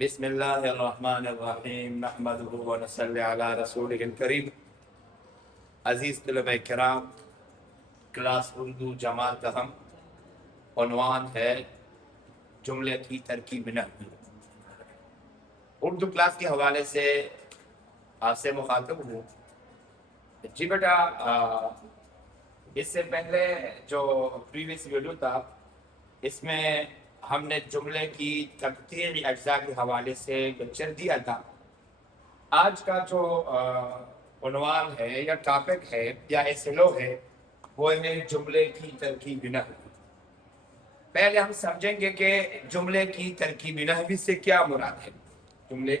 بسم اللہ الرحمن الرحیم نحمدہ ونصلی علی رسولہ الکریم۔ عزیز طلبہ کرام، کلاس اردو جماعت کا عنوان ہے جملے کی ترکیب نحوی۔ اردو کلاس کے حوالے سے آپ سے مخاطب ہوں۔ جی بیٹا، اس سے پہلے جو پریویس ویڈیو تھا اس میں ہم نے جملے کی تقطیعی اجزاء کے حوالے سے لیکچر دیا تھا۔ آج کا جو عنوان ہے یا ٹاپک ہے یا ایسلو ہے وہ ہے جملے کی ترکیب نحوی۔ پہلے ہم سمجھیں گے کہ جملے کی ترکیب نحوی سے کیا مراد ہے۔ جملے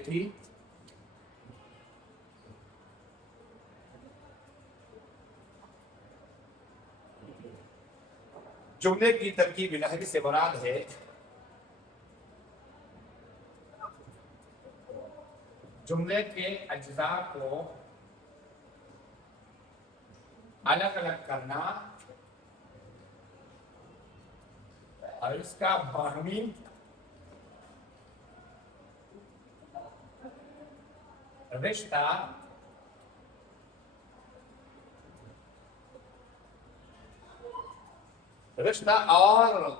کی ترکیب نحوی سے مراد ہے جملے کے اجزاء کو الگ الگ کرنا اور اس کا باہمی رشتہ اور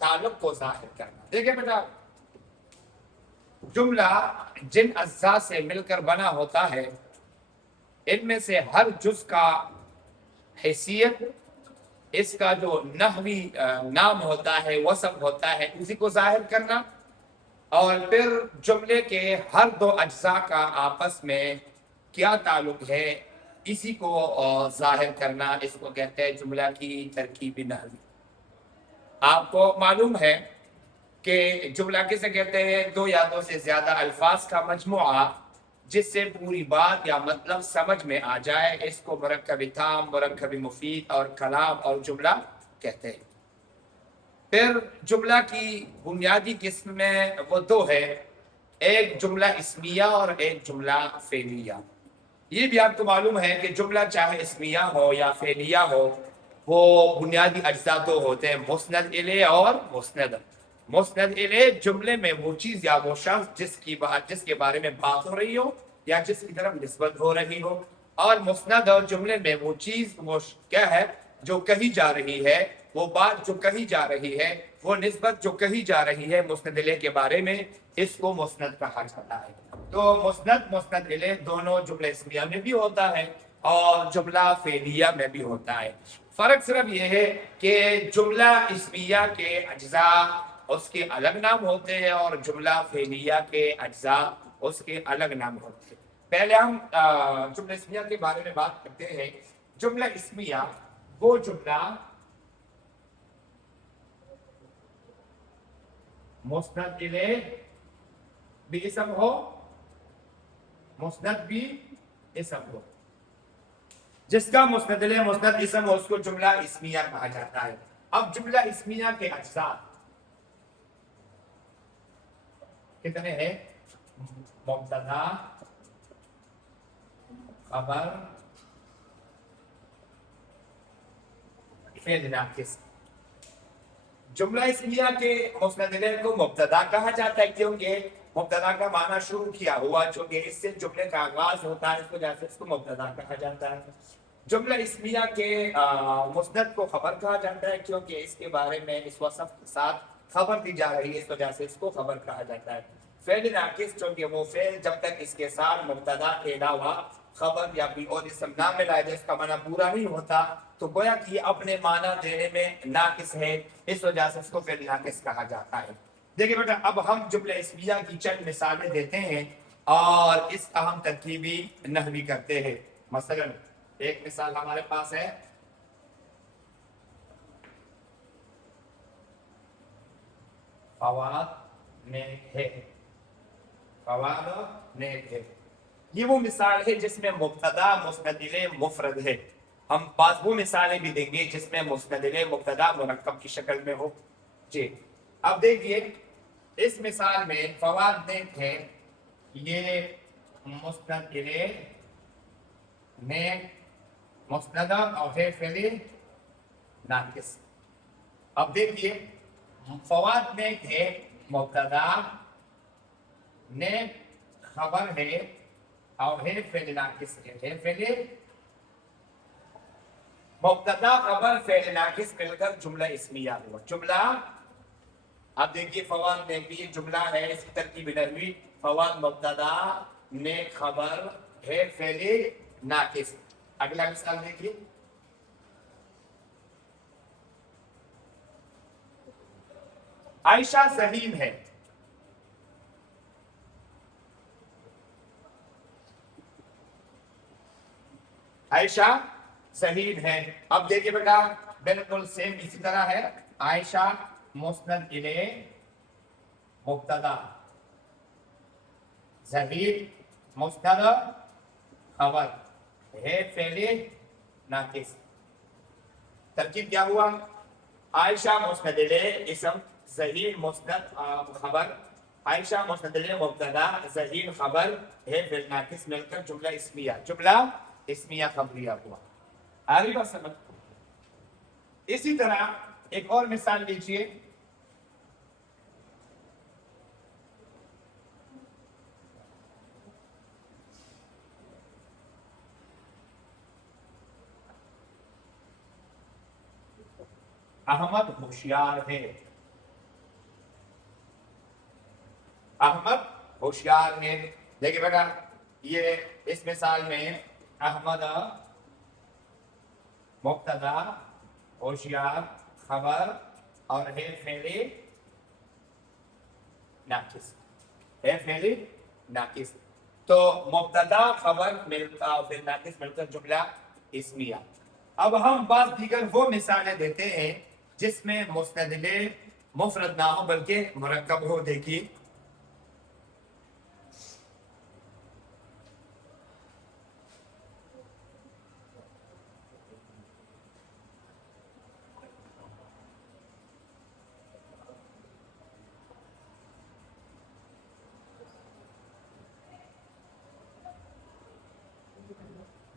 تعلق کو ظاہر کرنا۔ دیکھیں بیٹا، جملہ جن اجزاء سے مل کر بنا ہوتا ہے ان میں سے ہر جز کا حیثیت، اس کا جو نحوی نام ہوتا ہے، وصف ہوتا ہے، اسی کو ظاہر کرنا، اور پھر جملے کے ہر دو اجزاء کا آپس میں کیا تعلق ہے اسی کو ظاہر کرنا، اس کو کہتے ہیں جملہ کی ترکیب نحوی۔ آپ کو معلوم ہے کہ جملہ کسے کہتے ہیں؟ دو یا دو سے زیادہ الفاظ کا مجموعہ جس سے پوری بات یا مطلب سمجھ میں آ جائے، اس کو مرکب تام، مرکب مفید اور کلام اور جملہ کہتے ہیں۔ پھر جملہ کی بنیادی قسم میں وہ دو ہے، ایک جملہ اسمیہ اور ایک جملہ فعلیہ۔ یہ بھی آپ کو معلوم ہے کہ جملہ چاہے اسمیہ ہو یا فعلیہ ہو، وہ بنیادی اجزاء تو ہوتے ہیں مسند الیہ اور مسند۔ مسند الیہ جملے میں وہ چیز یا وہ شخص جس کے بارے میں بات ہو رہی ہو یا جس کی طرف نسبت ہو رہی ہو، اور مسند اور جملے میں وہ چیز وہ کیا ہے جو کہی جا رہی ہے، وہ بات جو کہی جا رہی ہے، وہ نسبت جو کہی جا رہی ہے مسند الیہ کے بارے میں، اس کو مسند کہا جاتا ہے۔ تو مسند الیہ دونوں جملہ اسمیہ میں بھی ہوتا ہے اور جملہ فعلیہ میں بھی ہوتا ہے۔ فرق صرف یہ ہے کہ جملہ اسمیہ کے اجزاء اس کے الگ نام ہوتے ہیں اور جملہ فعلیہ کے اجزاء اس کے الگ نام ہوتے ہیں۔ پہلے ہم جملہ اسمیہ کے بارے میں بات کرتے ہیں۔ جملہ اسمیہ وہ جملہ مسند الیہ بھی اسم ہو، مسند بھی اسم ہو، جس کا مسند الیہ مسند اسم ہو اس کو جملہ اسمیہ کہا جاتا ہے۔ اب جملہ اسمیہ کے اجزاء کتنے ہیں؟ مبتدا، خبر، فعل ناقص۔ جملہ اسمیہ کے مسند الیہ کو مبتدا کہا جاتا ہے کیونکہ مبتدا کا معنی شروع کیا ہوا، چونکہ اس سے جملے کا آغاز ہوتا ہے، اس وجہ سے اس کو مبتدا کہا جاتا ہے۔ جملہ اسمیہ کے مسند کو خبر کہا جاتا ہے کیونکہ اس کے بارے میں اس وصف کے ساتھ خبر دی جا رہی ہے، اس وجہ سے اس کو خبر کہا جاتا ہے۔ فعل ناقص چونکہ وہ فعل جب تک اس کے ساتھ مبتدا کے علاوہ خبر یا کوئی اور اسم نہ ملائے جائے اس کا معنی پورا نہیں ہوتا، تو گویا کہ یہ اپنے معنی دینے میں ناقص ہے، اس وجہ سے اس کو فعل ناقص کہا جاتا ہے۔ دیکھیں بیٹا، اب ہم جملہ اسمیہ کی چند مثالیں دیتے ہیں اور اس کا ہم ترکیبی نحوی کرتے ہیں۔ مثلا ایک مثال ہمارے پاس ہے، فواد نیک ہے، فواد نیک ہے۔ یہ وہ مثال ہے جس میں مبتدا مسند الیہ مفرد ہے۔ ہم بعض وہ مثالیں بھی دیں گے جس میں مسند الیہ مبتدا مرکب کی شکل میں ہو۔ جی اب دیکھیے، اس مثال میں فواد نیک ہے، یہ مسند الیہ نیک مسند اور ہے فعل ناقص۔ اب دیکھیے، فواد نیک ہے مبتدا، نیک خبر ہے اور ہے فعل ناقص ہے فعل مبتدا خبر فعل ناقص مل کر جملہ اسمیہ ہوا جملہ. اب دیکھیے فواد نیک بھی ایک جملہ ہے اس کی ترکیب نحوی فواد مبتدا نیک خبر ہے فعل ناقص. اگلا مثال دیکھیے عائشہ ذہین ہے. عائشہ ذہین ہے. اب دیکھیے بیٹا بالکل سیم اسی طرح ہے. عائشہ مسند الیہ مبتدا ذہین مسند خبر ہے فعل ناقص. ترکیب کیا ہوا؟ عائشہ مسند الیہ اسم ذہین مسند خبر عائشہ مسند الیہ مبتدا ذہین خبر ہے فعل ناقص مل کر جملہ اسمیہ جملہ اسمیہ خبریہ ہوا. آگے بات سمجھ. اسی طرح ایک اور مثال لیجیے احمد ہوشیار ہے. احمد ہوشیار ہے. دیکھیے بیٹا یہ اس مثال میں احمد مبتدا ہوشیار خبر اور ہے فعل ناقص ہے فعل ناقص. تو مبتدا خبر ملتا اور فعل ناقص مل کر جملہ اسمیہ. اب ہم بعض دیگر وہ مثالیں دیتے ہیں جس میں مسند الیہ مفرد نہ ہو بلکہ مرکب ہو. دیکھیے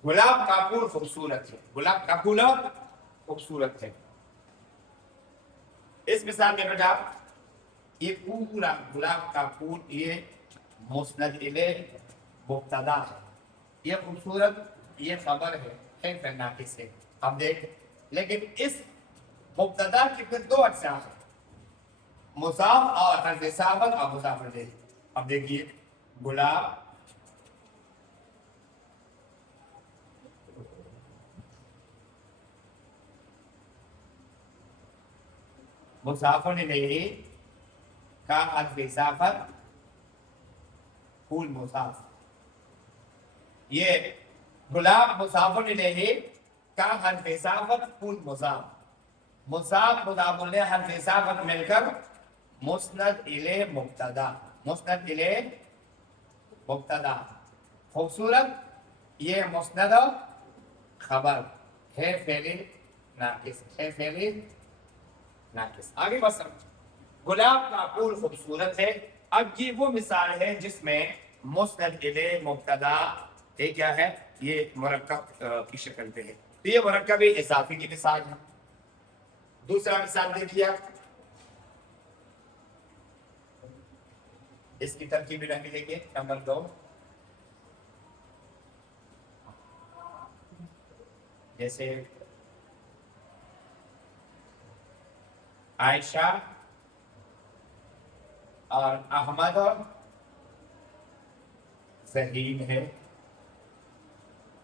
گلاب کا پھول خوبصورت ہے. گلاب کا پھول خوبصورت ہے. اس مثال میں بیٹا یہ پورا گلاب کا پھول یہ مسند الیہ مبتدا ہے. یہ خوبصورت یہ خبر ہے فعل ناقص ہے. اب دیکھ لیکن اس مبتدا کی پھر دو اقسام ہیں مضاف اور حرف اضافت اور مضاف الیہ. اب دیکھیے گلاب مضاف الیہ کا حرف اضافت پھول مضاف. یہ گلاب مضاف الیہ کا حرف اضافت پھول مضاف مضاف مضاف الیہ حرف اضافت مل کر مسند الیہ مبتدا مسند الیہ مبتدا. خوبصورت یہ مسند خبر ہے فعل ناقص ہے فعل ناقص. آگے بس سمجھ. گلاب کا پھول خوبصورت ہے. اب یہ وہ مثال ہے جس میں مسند الیہ مبتدا یہ کیا ہے یہ مرکب کی شکل پہ ہے. تو یہ مرکب اضافی کی مثال ہے. دوسرا مثال دیکھیے اس کی ترکیب نحوی دیکھیے نمبر 2. جیسے عائشہ اور احمد ذہین ہے.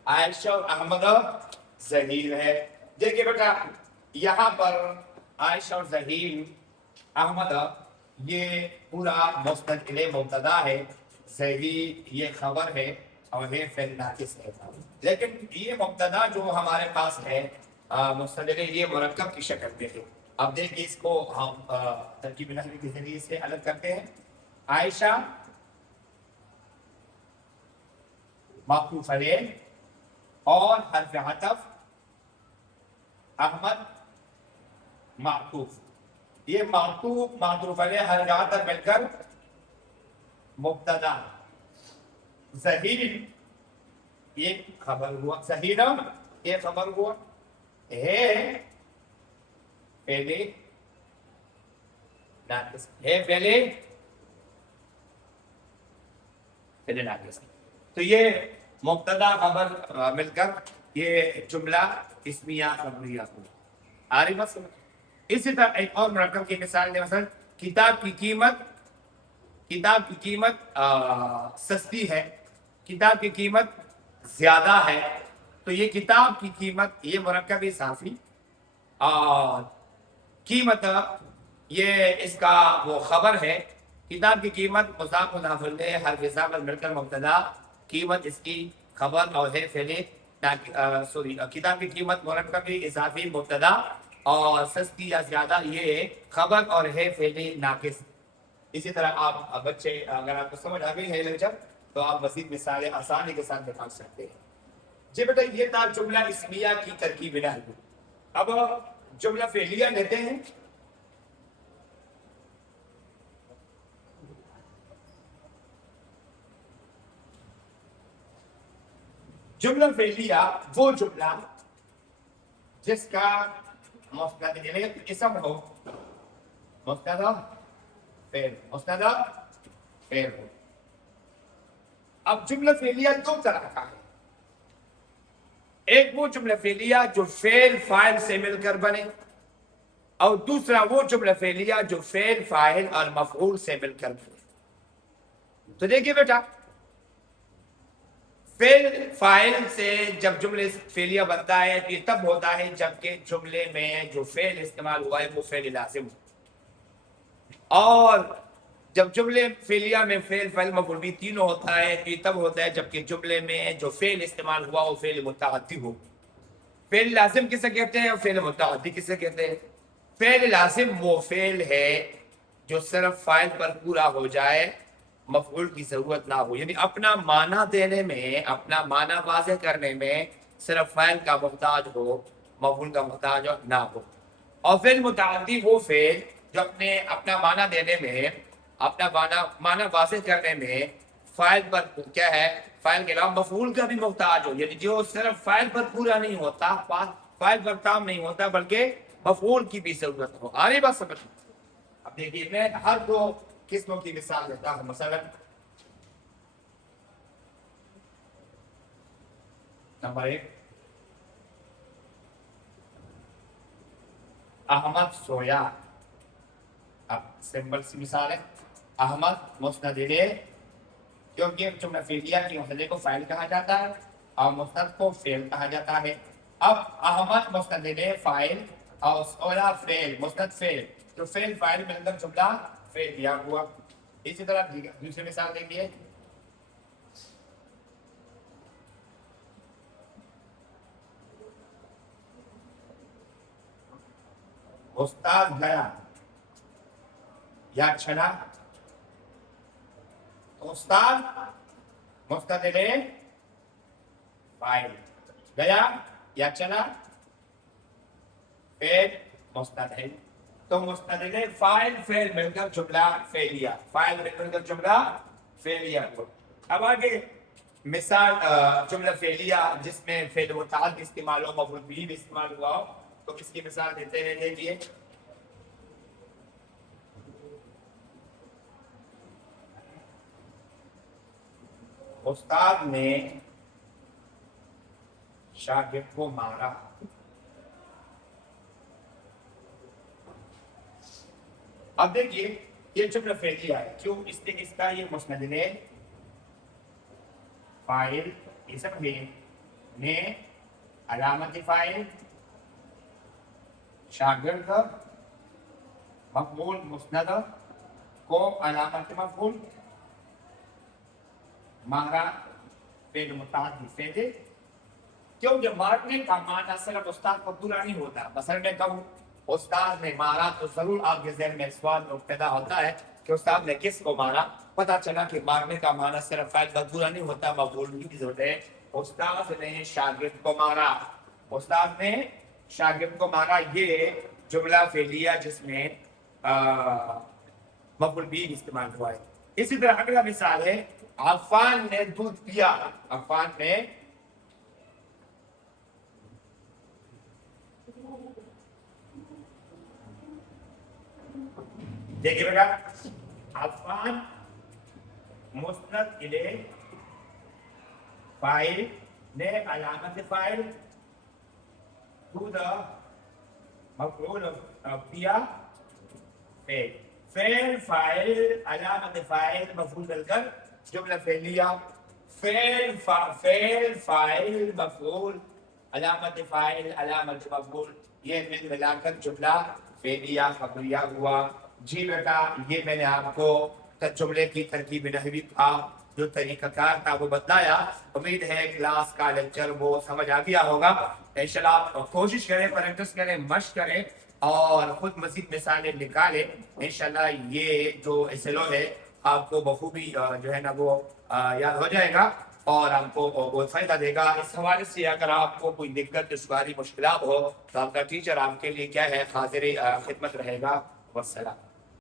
عائشہ اور احمد ذہین ہے. دیکھیے بیٹا یہاں پر عائشہ اور ذہین احمد یہ پورا مسند الیہ مبتدا ہے. ذہین یہ خبر ہے اور یہ فعل ناقص ہے. لیکن یہ مبتدا جو ہمارے پاس ہے مسند الیہ یہ مرکب کی شکل میں ہے. اب دیکھیں اس کو ہم ترکیب نحوی کے ذریعے سے الگ کرتے ہیں. عائشہ معطوف علیہ اور حرف عطف احمد معطوف. یہ معطوف علیہ حرف عطف مل کر مبتدا ذہین یہ خبر ہوا. ذہین یہ خبر ہوا ہے فعل ناقص ہے فعل فعل ناقص. تو یہ مبتدا خبر مل کر یہ جملہ اسمیہ خبریہ کو آ رہی بس. اسی طرح ایک اور مرکب کی مثال ہے. مثلا کتاب کی قیمت سستی ہے, کتاب کی قیمت زیادہ ہے. تو یہ کتاب کی قیمت یہ مرکب اضافی اور قیمت یہ اس کا وہ خبر ہے. کتاب کی قیمت مضاف مضاف الیہ حرف اضافہ مل کر مبتدا, قیمت اس کی خبر اور ہے فعل سوری کتاب کی قیمت مرکب اضافی مبتدا اور سستی یا زیادہ یہ خبر اور ہے فعل ناقص. اسی طرح آپ بچے اگر آپ کو سمجھ آ گئی ہے لیکچر تو آپ مزید مثالیں آسانی کے ساتھ دکھا سکتے ہیں. جی بیٹا یہ تھا جملہ اسمیہ کی ترکیب نحوی. اب جملہ فعلیہ لیتے ہیں. جملہ فعلیہ وہ جملہ جس کا مبتدا اسم ہو, مبتدا فعل, مبتدا فعل ہو. اب جملہ فعلیہ دو طرح کا ہے. ایک وہ جملہ فعلیہ جو فعل فاعل سے مل کر بنے, اور دوسرا وہ جملہ فعلیہ جو فعل فاعل اور مفعول سے مل کر بنے. تو دیکھیے بیٹا فعل فاعل سے جب جملے فعلیہ بنتا ہے تو یہ تب ہوتا ہے جبکہ جملے میں جو فعل استعمال ہوا ہے وہ فعل لازم ہو, اور جب جملے فعلیہ میں فعل فاعل مفعول بھی تینوں ہوتا ہے تو یہ تب ہوتا ہے جبکہ جملے میں جو فعل استعمال ہوا وہ فعل متعدی ہو. فعل لازم کسے کہتے ہیں اور فعل متعدی کسے کہتے ہیں؟ فعل لازم وہ فعل ہے جو صرف فاعل پر پورا ہو جائے, مفعول کی ضرورت نہ ہو, یعنی اپنا معنی دینے میں, اپنا معنی واضح کرنے میں صرف فاعل کا محتاج ہو, مفعول کا محتاج نہ ہو. اور فعل متعدی وہ فعل جو اپنا معنی دینے میں, اپنا معنی واضح کرنے میں فاعل پر کیا ہے, فاعل کے علاوہ مفعول کا بھی محتاج ہو, یعنی جو صرف فاعل پر پورا نہیں ہوتا, فاعل پر کام نہیں ہوتا بلکہ مفعول کی بھی ضرورت ہو. آ رہی بات سمجھ؟ اب دیکھیے میں ہر دو قسموں کی مثال دیتا ہوں. مثلا نمبر 1 احمد سویا. اب سمپل سی مثال ہے, احمد مسند الیہ, کیونکہ جملہ فعلیہ کی مبتدا کو فاعل کہا جاتا ہے اور مسند کو فعل کہا جاتا ہے. اب احمد مسند الیہ فاعل اور سویا فعل, مسند فعل, جو فعل فاعل مل کر جملہ فعلیہ ہوا. اسی طرح دوسری مثال دیکھیے, استاد گیا یا چلا. استاد مسند الیہ فاعل, گیا یا چلا فعل مسند ہے. تو مسند الیہ فاعل فعل مل کر جملہ فعلیہ, فاعل مل کر جملہ فعلیہ ہوا. اب آگے مثال جملہ فعلیہ جس میں فعل متعدی استعمال ہو, مفعول بھی استعمال ہوا ہو, تو اس کی مثال دیتے ہیں. دیکھیے استاد نے شاگرد کو مارا. اب دیکھیے یہ جملہ فعلیہ ہے, کیوں اس کا یہ مسند الیہ فاعل اسم ہے, نے علامت فاعل, شاگرد مفعول مسند کو علامت مفعول, مارا فعل متعدی فعل. کیونکہ مارنے کا معنی صرف استاد کو پورا نہیں ہوتا. مثلا میں کہوں استاد نے مارا تو ضرور آپ کے ذہن میں سوال پیدا ہوتا ہے کہ استاد نے کس کو مارا. پتہ چلا کہ مارنے کا معنی صرف فاعل پر پورا نہیں ہوتا, مفعول کی ضرورت ہے. استاد نے شاگرد کو مارا, استاد نے شاگرد کو مارا, یہ جملہ فعلیہ جس میں مفعول بھی استعمال ہوا ہے. اسی طرح اگلا مثال ہے, عفان نے دودھ پیا. عفان نے دیکھیے بیٹا عفان مسند الیہ فاعل نے علامت فاعل to the مفعول کیا فعل فعل فاعل علامت فاعل مفعول مل کر جملہ فعلیہ فعل فاعل مفعول علامت فاعل علامت مفعول یہ ملا کر جملہ فعلیہ خبریہ ہوا. جی بیٹا یہ میں نے آپ کو جملے کی ترکیب نحوی کا جو طریقہ کار تھا وہ بتلایا. امید ہے کلاس کا لیکچر وہ سمجھ آ گیا ہوگا. انشاءاللہ آپ کوشش کریں, پریکٹس کریں, مشق کریں اور خود مزید مثالیں نکالیں. انشاءاللہ یہ جو SLO ہے آپ کو بخوبی جو ہے نا وہ یاد ہو جائے گا اور آپ کو بہت فائدہ دے گا. اس حوالے سے اگر آپ کو کوئی دقت دشواری مشکلات ہو تو آپ کا ٹیچر آپ کے لیے کیا ہے حاضر خدمت رہے گا. والسلام.